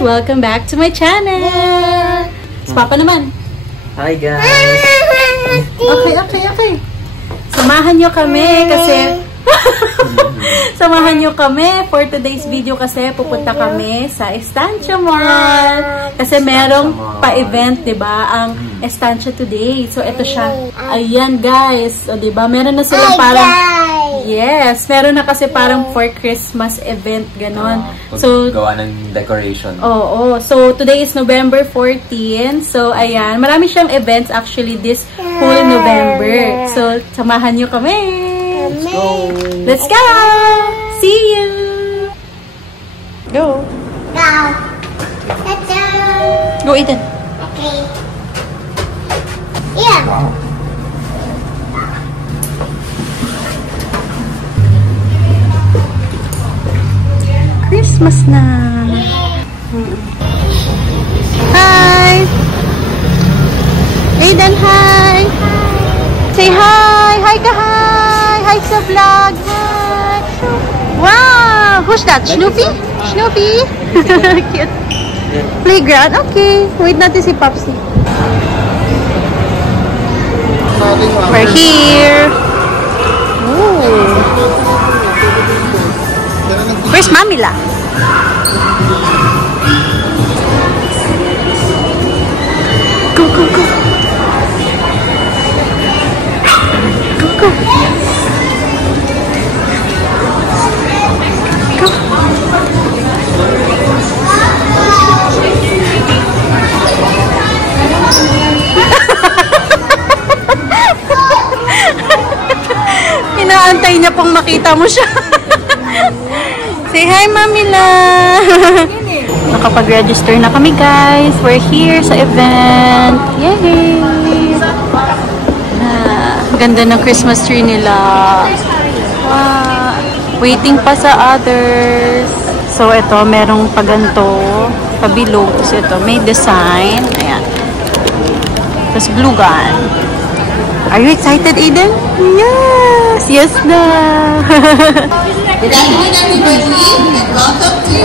Welcome back to my channel! Si Papa naman. Hi guys! Okay. Samahan nyo kami kasi... Samahan nyo kami for today's video kasi pupunta kami sa Estancia Mall. Kasi merong pa-event, diba? Ang Estancia today. So, ito siya. Ayan, guys. O, diba? Meron na silang parang... Yes. Meron na kasi parang for Christmas event, ganon. So, gawa ng decoration. Oo. So, today is November 14. So, ayan. Marami siyang events actually this whole November. So, samahan nyo kami. Let's go! Let's go! See you! Go! Go! Let's go! Go, Ethan! Okay. Yeah! Wow! Christmas na! Hi! Aiden, hi! Say hi! Hi ka, hi! Hi sa vlog! Hi! Wow! Who's that? Snoopy? Snoopy? Cute! Playground? Okay. Wait natin si Popsy. We're here! Ooh! Where's Mamila? Go, go, go! Go, go! Go! Inaantay niya pong makita mo siya. Say hi, Mamila! Nakapag-register na kami, guys. We're here sa event. Yay! Ganda ng Christmas tree nila. Wow! Waiting pa sa others. So, ito, merong paganto, pabilog. Tapos ito, may design. Ayan. Tapos glue gun. Are you excited, Aiden? Yes! Yes na! Good afternoon, everybody, and welcome to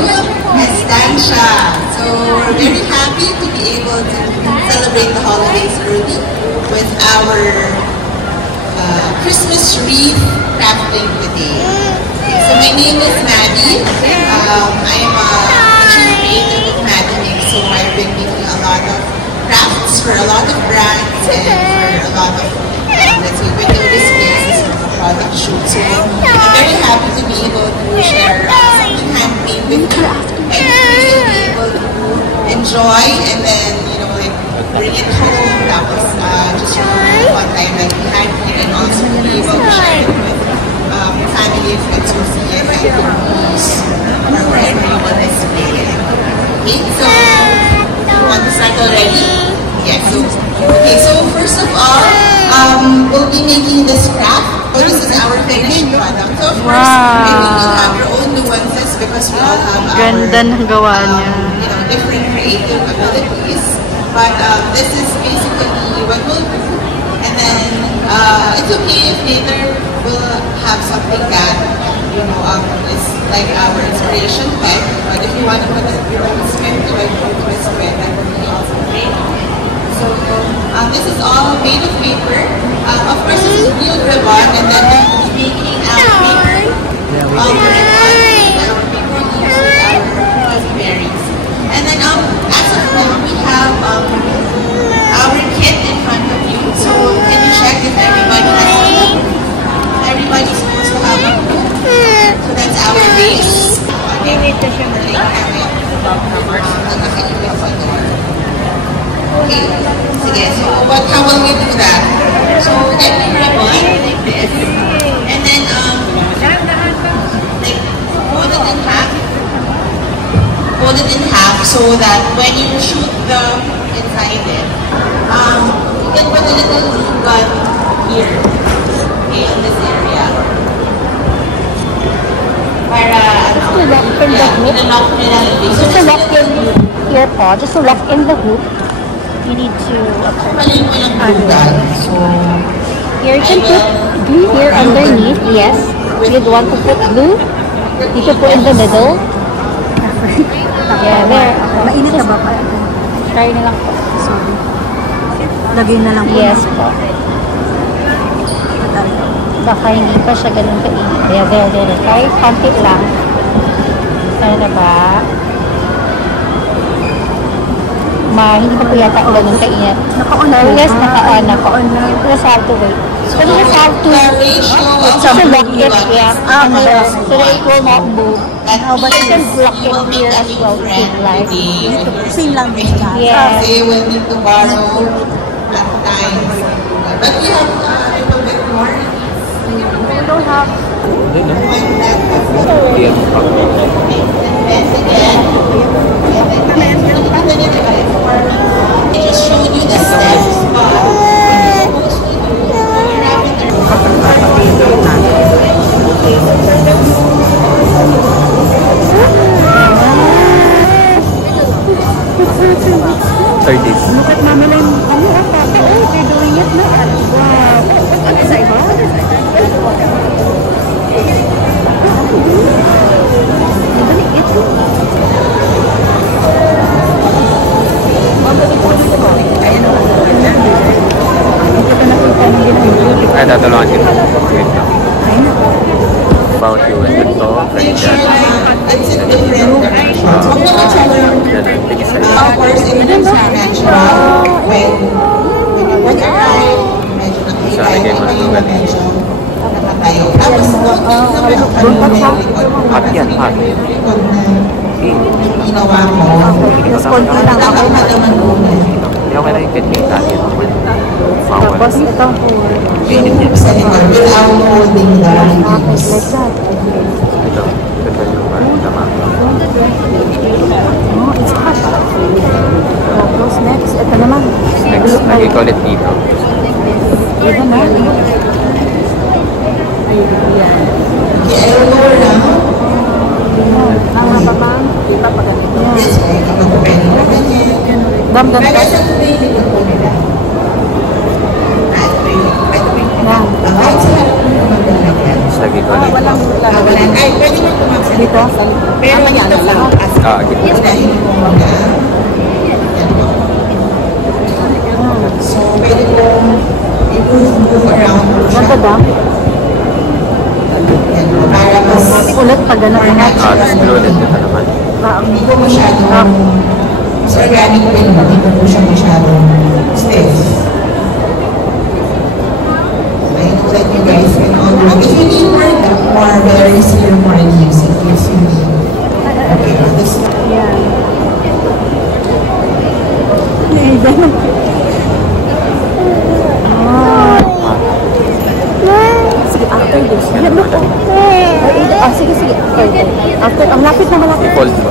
Estancia. So we're very happy to be able to celebrate the holidays early with our Christmas wreath crafting today. Okay, so my name is Maddie. I am a teacher creator with Maddie Mix, so I've been making a lot of crafts for a lot of brands and for a lot of, let's say, window displays and product shoots. So I'm very happy to be able to share something handmade with you and you be able to enjoy and then, you know, like bring it home. That was just a fun time that we had here, and also be able to share it with family and friends who see it and use or wherever you want to display it. Okay, so you want to start already? Yes. Okay, so first of all, we'll be making this craft. This is our finished product. So of course, maybe you have your own nuances because we all have our Ganda ng gawa niya. you know, different creative abilities. But this is basically what we'll do. And then it's okay if later we'll have something that, you know, is like our inspiration pet. But if you want to put your own spin to it, or twist to it, that would be also great. So this is all made of paper. Of course, this is real ribbon, and then we'll be making our paper. Our paper leaves with our raspberries. And then as of now, we have our kit in front of you. So can you check if everybody has a book? Everybody's supposed to have a book. So that's our base. Okay, sige, so how will we do that? So get the ribbon like this, and then like fold it in half so that when you shoot the inside it, you can put a little gun here, okay, in this area. Para Just to lock in the hoop. Just to lock in your paw. Just to lock in the hoop. You need to here you can put glue here underneath. Yes, you'd want to put glue. You should put in the middle. Yeah, there. Mainit na ba pa? Try na lang po. Sorry. Lagay na lang po. Yes po. Baka hindi pa siya ganun kainit. Kaya there. Try konti lang. Ano na ba? Hindi pa po yata ganun kainit. Naka-on na. Yes, naka-on na po. You just have to wait. So you just have to lock it, yeah. So that it will not move. How about you can block it here as well, like. Same lang din siya. Yes. They will need to borrow at times. But we have a little bit more. We don't have. I just showed you the steps. Third days. Look at Mama Lim. Papa, they're doing it na. Wow. Ano sa iba? Ay, tatulungan kita. About you. Ito, ganyan. Of course, it becomes natural when you put your eye, medyo nakikita yung medyo nakatayo. Tapos, Hot yan, hot. ginawa mo, nakakataman mo. Hindi ako kailangan kita natin. Tapos itong Sa likod, without holding the ribs. Ito. Ito yung parang tama. Oh, it's hot. Tapos next, ito naman. Next, lagi ko ulit dito. Ito na. Kaya lower lang. Mga babang, di ba pag ganito? Yes, okay. Kapag pwede na ganyan. Damdam Pero ka. sa tubig, ito po nila. Kahit sila, Lagi ko ulit. Walang walang, ay, pwede mo tumagsalita. dito. Pero dito lang. Ah, dito. Dahil kumaga. So, pwede ko i-move around po siya. Ganito ba? Yan, para mas Ulit pag gano'n. Ah, tapos ulit dito naman. hindi ko masyadong sa organic paint, hindi ko po siya masyadong stiff. I know that you guys can all do. If you need more berries here, more leaves, in case you need. Okay, this Yan. Ay, ganun. Sige, after this. Yan, look. Sige. After, ang lapit na malapit. I-fold mo.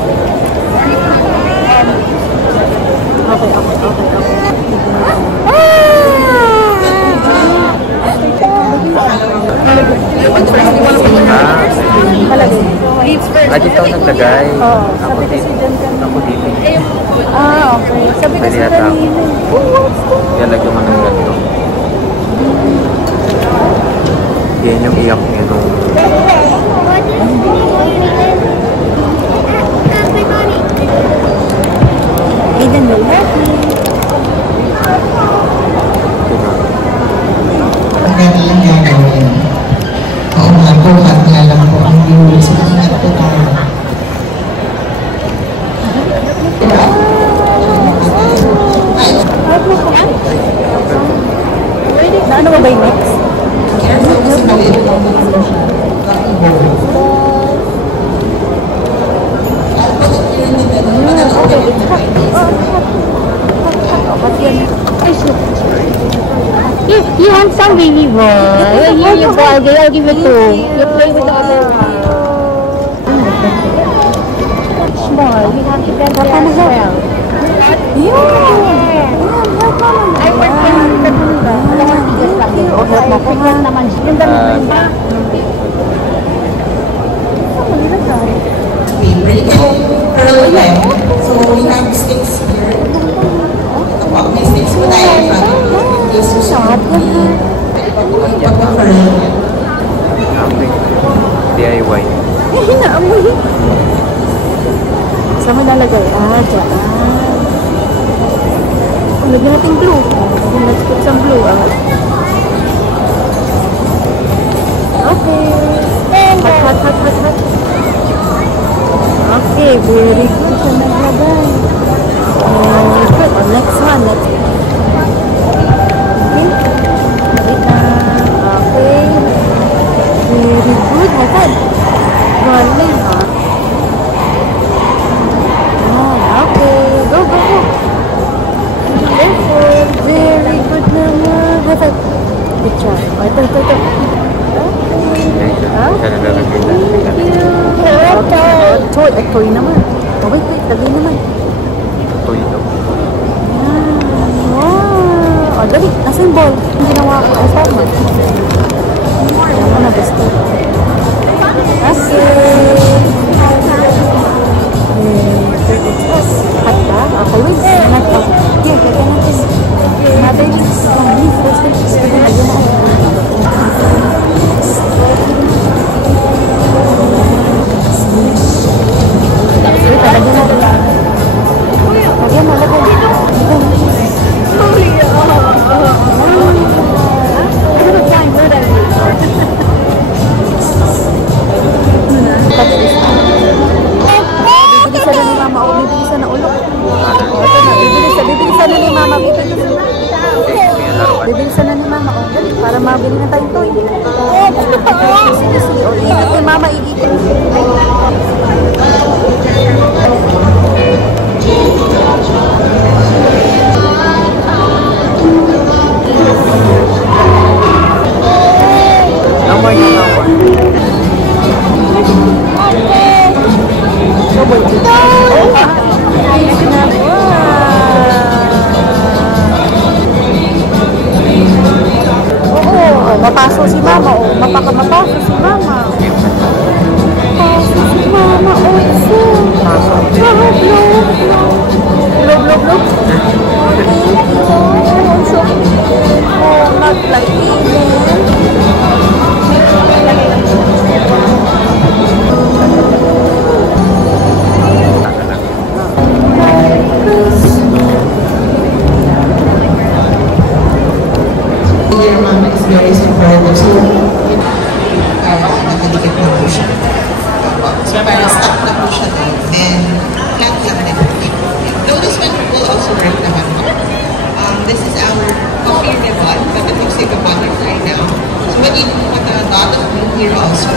Okay. Ah, dito ako naglagay. Oo, Ako sabi kasi dito. dyan ka. Ako dito. Okay. Sabi kasi Pwede yata ako. kanina. Yan, lagyan mo ng ganito. Yan yung iyak niya nung... Aiden will help me. pagdating nga gawin. Oo nga po, at nga lang po ang rules. Ingat po tayo. Na ano ba ba yung next? Careful kasi maliit po ang You want some baby boy? Here you go. I'll give it to you. Play with the other one. Small. You have to bend it as well. I work in the Bunda. Alam mo, tigas lang yun. I forget naman. Yung dami ba? we break it early leg. So we have sticks here. Ito po, may sticks po tayo in front of you. In case you shot. Pwede pa po kayo pag-curl. DIY. Saan mo lalagay? Dyan. Lagyan natin glue. Let's put some glue. Okay. Hot. Okay, very good. Siya naglagay. Good. Next one. Okay. Okay. Very good. Hot. Galing, ha? Okay. Go. Very good naman. Hot. Good job. Ito. Toy naman. Oh, wait. Lagay naman. Toy ito. Wow. Oh, dali. Nasa yung ball? Yung ginawa ko. Ay, tama. Ayan mo na, basta. Hot ba? Okay, wait. Hot ba? Here, kaya natin. Another mix. Lagyan mo. Bibilisan na ni Mama. Para mabili na tayong toy. Sige. O, iikot ni Mama. Iikot. Mapaso si Mama, oh. Mapaso si Mama. Mapaso si Mama, oh. Look. Oh, not like Your mom is very supportive. So, nakadikit na po siya. So, parang stuck na po siya doon. Then, flat lang din. Though this one will also work naman. This is our coffee ribbon, but it looks like a butterfly now. So, when you put a dot of glue here also,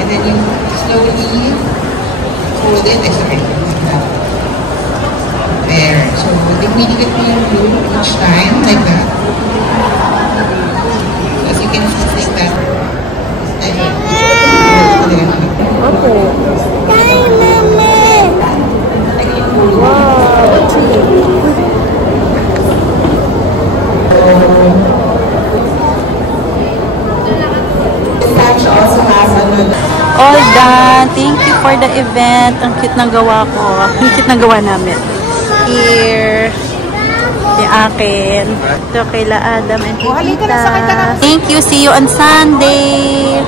and then you slowly fold it, there. So, dinidikit mo yung glue each time, like that. As you can see, like that. Okay. Wow. All done. Thank you for the event. Ang cute ng gawa ko. Ang cute ng gawa namin. Here. Yung akin. Ito kayla Adam and Tita. Thank you. See you on Sunday.